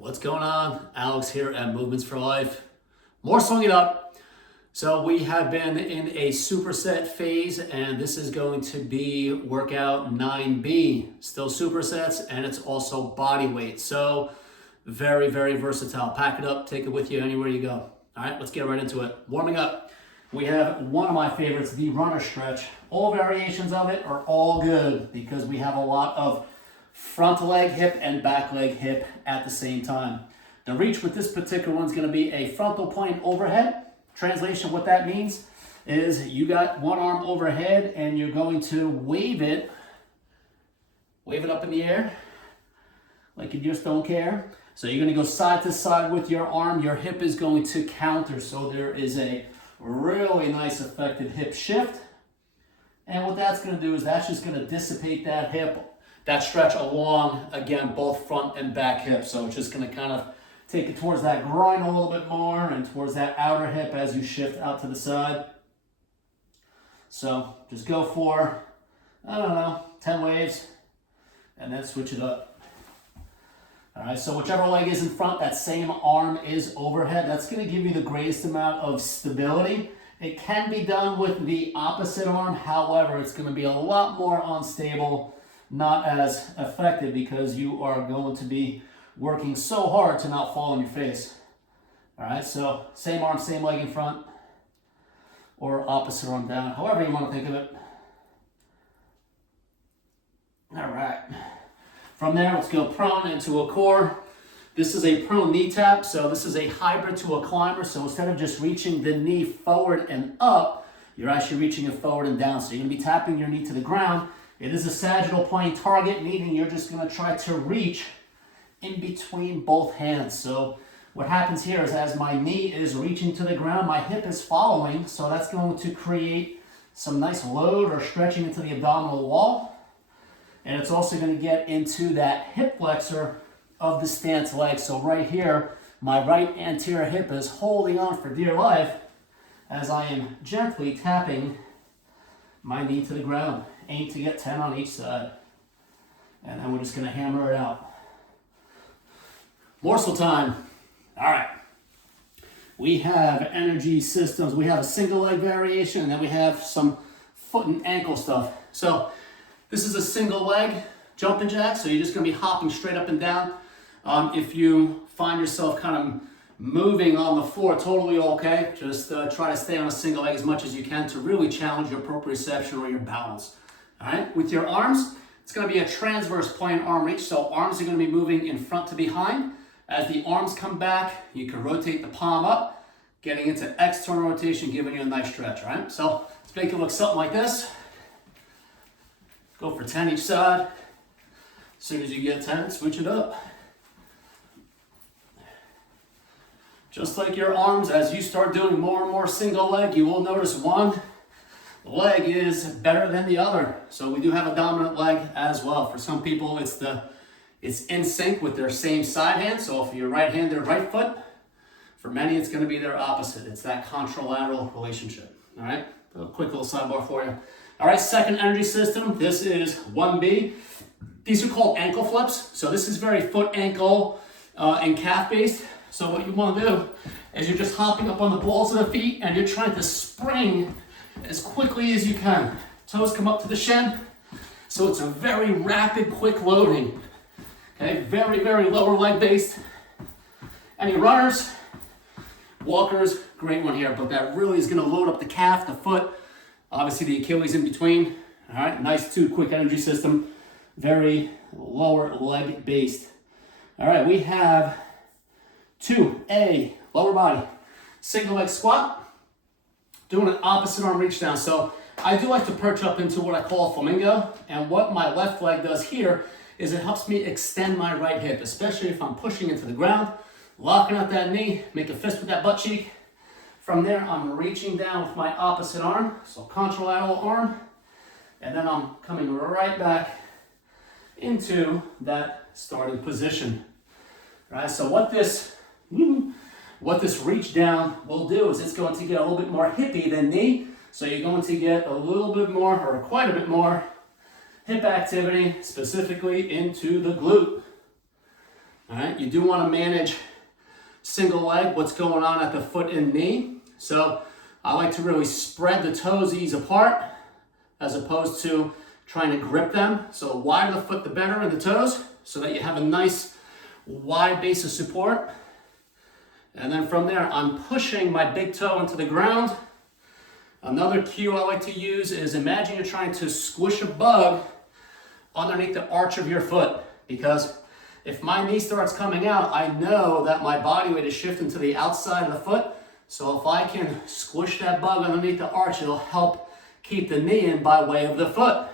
What's going on? Alex here at Movements for Life. More swing it up. So we have been in a superset phase, and this is going to be workout 9B. Still supersets, and it's also body weight. So very, very versatile. Pack it up, take it with you anywhere you go. All right, let's get right into it. Warming up. We have one of my favorites, the runner stretch. All variations of it are all good because we have a lot of front leg hip and back leg hip at the same time. The reach with this particular one is going to be a frontal plane overhead. Translation, what that means is you got one arm overhead and you're going to wave it up in the air like you just don't care. So you're going to go side to side with your arm. Your hip is going to counter, so there is a really nice effective hip shift. And what that's going to do is that's just going to dissipate that hip, that stretch along, again, both front and back hips. So it's just going to kind of take it towards that groin a little bit more and towards that outer hip as you shift out to the side. So just go for, 10 waves and then switch it up. All right, so whichever leg is in front, that same arm is overhead. That's going to give you the greatest amount of stability. It can be done with the opposite arm. However, it's going to be a lot more unstable, not as effective because you are going to be working so hard to not fall on your face. All right, so same arm, same leg in front, or opposite arm down, however you want to think of it. All right, from there, let's go prone into a core. This is a prone knee tap, so this is a hybrid to a climber. So instead of just reaching the knee forward and up, you're actually reaching it forward and down. So you're gonna be tapping your knee to the ground. It is a sagittal plane target, meaning you're just gonna try to reach in between both hands. So what happens here is as my knee is reaching to the ground, my hip is following. So that's going to create some nice load or stretching into the abdominal wall. And it's also gonna get into that hip flexor of the stance leg. So right here, my right anterior hip is holding on for dear life as I am gently tapping my knee to the ground. Aim to get 10 on each side. And then we're just gonna hammer it out. Morsel time. All right. We have energy systems. We have a single leg variation, and then we have some foot and ankle stuff. So this is a single leg jumping jack. So you're just gonna be hopping straight up and down. If you find yourself kind of moving on the floor, totally okay. Just try to stay on a single leg as much as you can to really challenge your proprioception or your balance. All right, with your arms, it's going to be a transverse plane arm reach. So arms are going to be moving in front to behind. As the arms come back, you can rotate the palm up, getting into external rotation, giving you a nice stretch, right? So let's make it look something like this. Go for 10 each side. As soon as you get 10, switch it up. Just like your arms, as you start doing more and more single leg, you will notice one leg is better than the other. So we do have a dominant leg as well. For some people, it's in sync with their same side hand. So if you're right-handed, right foot, for many, it's going to be their opposite. It's that contralateral relationship. All right, a quick little sidebar for you. All right, second energy system. This is 1B. These are called ankle flips. So this is very foot, ankle, and calf based. So what you want to do is you're just hopping up on the balls of the feet and you're trying to spring as quickly as you can. Toes come up to the shin. So it's a very rapid, quick loading. Okay, very, very lower leg based. Any runners, walkers, great one here, but that really is going to load up the calf, the foot, obviously the Achilles in between. All right, nice two quick energy system, very lower leg based. All right, we have 2A, lower body, single leg squat, doing an opposite arm reach down. So I do like to perch up into what I call a flamingo, and what my left leg does here is it helps me extend my right hip, especially if I'm pushing into the ground, locking out that knee, make a fist with that butt cheek. From there, I'm reaching down with my opposite arm, so contralateral arm, and then I'm coming right back into that starting position. All right, so what this reach down will do is it's going to get a little bit more hippie than knee. So you're going to get a little bit more, or quite a bit more, hip activity, specifically into the glute. All right, you do want to manage single leg, what's going on at the foot and knee. So I like to really spread the toesies apart as opposed to trying to grip them. So the wider the foot, the better in the toes, so that you have a nice wide base of support. And then from there, I'm pushing my big toe into the ground. Another cue I like to use is imagine you're trying to squish a bug underneath the arch of your foot, because if my knee starts coming out, I know that my body weight is shifting to the outside of the foot. So if I can squish that bug underneath the arch, it'll help keep the knee in by way of the foot,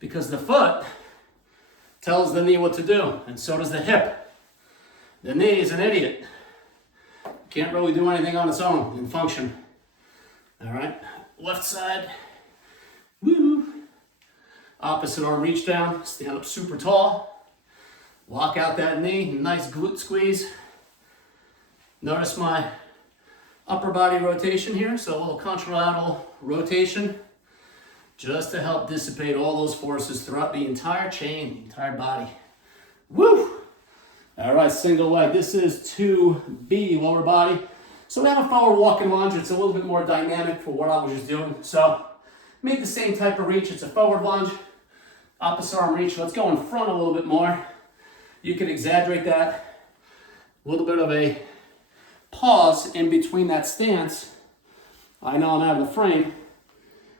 because the foot tells the knee what to do, and so does the hip. The knee is an idiot. Can't really do anything on its own and function. All right, left side. Woo. Opposite arm reach down, stand up super tall. Lock out that knee, nice glute squeeze. Notice my upper body rotation here, so a little contralateral rotation, just to help dissipate all those forces throughout the entire chain, the entire body. Woo! All right, single leg. This is 2B, lower body. So we have a forward walking lunge. It's a little bit more dynamic for what I was just doing. So make the same type of reach. It's a forward lunge, opposite arm reach. Let's go in front a little bit more. You can exaggerate that. A little bit of a pause in between that stance. I know I'm out of the frame,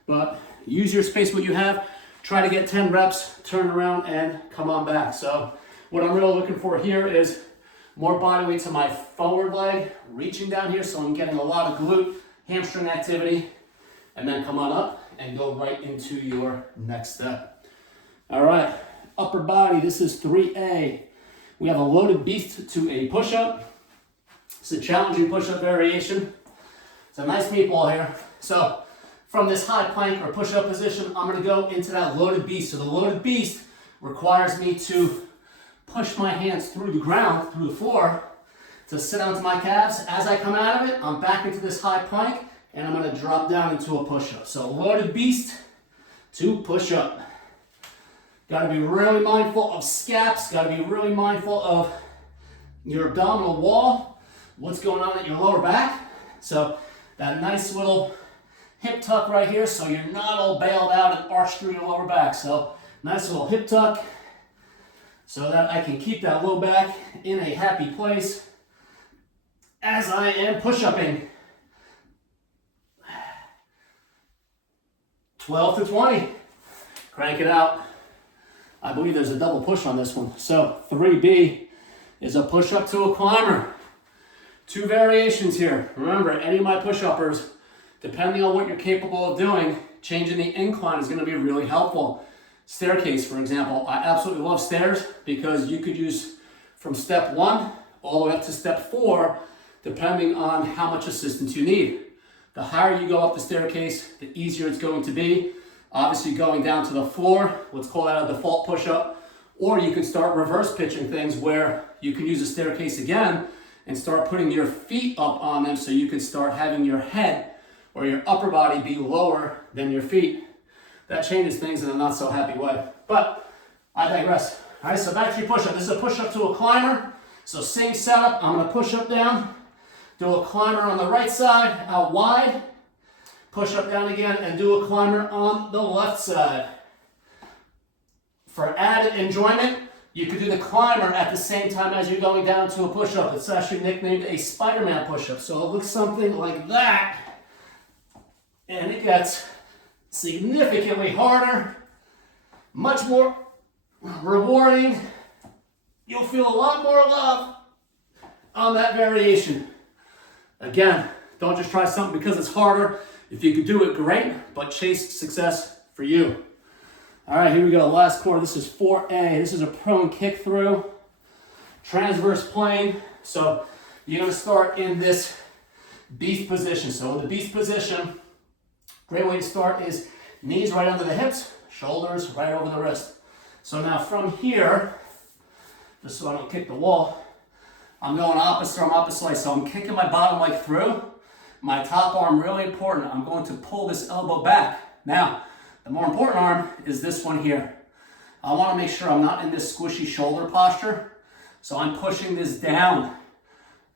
but use your space what you have. Try to get 10 reps, turn around and come on back. So what I'm really looking for here is more body weight to my forward leg, reaching down here so I'm getting a lot of glute, hamstring activity, and then come on up and go right into your next step. All right, upper body, this is 3A. We have a loaded beast to a push-up. It's a challenging push-up variation. It's a nice meatball here. So from this high plank or push-up position, I'm gonna go into that loaded beast. So the loaded beast requires me to push my hands through the ground, through the floor, to sit onto my calves. As I come out of it, I'm back into this high plank, and I'm gonna drop down into a push-up. So loaded beast to push-up. Gotta be really mindful of scaps, gotta be really mindful of your abdominal wall, what's going on at your lower back. So that nice little hip tuck right here, so you're not all bailed out and arched through your lower back. So nice little hip tuck, so that I can keep that low back in a happy place as I am push-upping. 12 to 20. Crank it out. I believe there's a double push on this one. So 3B is a push-up to a climber. 2 variations here. Remember, any of my push-uppers, depending on what you're capable of doing, changing the incline is going to be really helpful. Staircase, for example. I absolutely love stairs because you could use from step 1 all the way up to step 4, depending on how much assistance you need. The higher you go up the staircase, the easier it's going to be. Obviously going down to the floor, let's call that a default push-up, or you can start reverse pitching things where you can use a staircase again and start putting your feet up on them so you can start having your head or your upper body be lower than your feet. That changes things in a not so happy way, but I digress. All right, so back to your push-up. This is a push-up to a climber. So same setup, I'm gonna push up down, do a climber on the right side, out wide, push up down again, and do a climber on the left side. For added enjoyment, you could do the climber at the same time as you're going down to a push-up. It's actually nicknamed a Spider-Man push-up. So it looks something like that, and it gets significantly harder, much more rewarding. You'll feel a lot more love on that variation. Again, don't just try something because it's harder. If you could do it, great, but chase success for you. All right, here we go, last core. This is 4A. This is a prone kick through, transverse plane. So you're gonna start in this beast position. So in the beast position, great way to start is knees right under the hips, shoulders right over the wrist. So now from here, just so I don't kick the wall, I'm going opposite arm, opposite leg. So I'm kicking my bottom leg through. My top arm, really important. I'm going to pull this elbow back. Now, the more important arm is this one here. I want to make sure I'm not in this squishy shoulder posture. So I'm pushing this down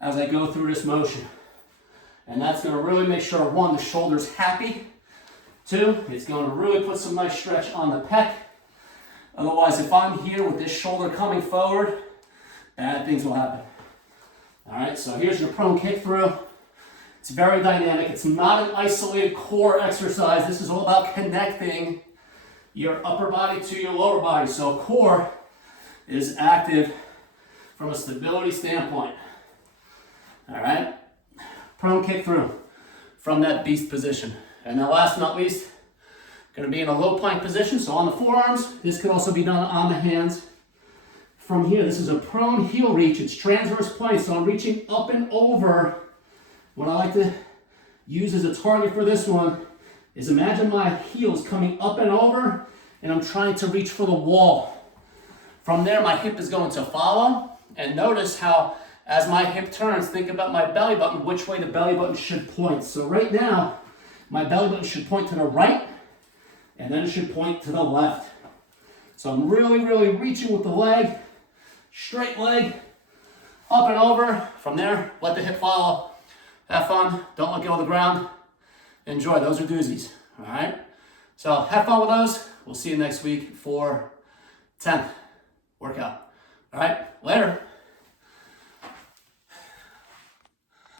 as I go through this motion. And that's gonna really make sure, one, the shoulder's happy. Two, it's gonna really put some nice stretch on the pec. Otherwise, if I'm here with this shoulder coming forward, bad things will happen. All right, so here's your prone kick through. It's very dynamic. It's not an isolated core exercise. This is all about connecting your upper body to your lower body. So core is active from a stability standpoint. All right, prone kick through from that beast position. And then last but not least, gonna be in a low plank position. So on the forearms, this could also be done on the hands. From here, this is a prone heel reach. It's transverse plank, so I'm reaching up and over. What I like to use as a target for this one is imagine my heels coming up and over, and I'm trying to reach for the wall. From there, my hip is going to follow, and notice how as my hip turns, think about my belly button, which way the belly button should point. So right now, my belly button should point to the right, and then it should point to the left. So I'm really, really reaching with the leg, straight leg, up and over. From there, let the hip follow. Have fun, don't let go of the ground. Enjoy, those are doozies, all right? So have fun with those. We'll see you next week for 10th workout. All right, later.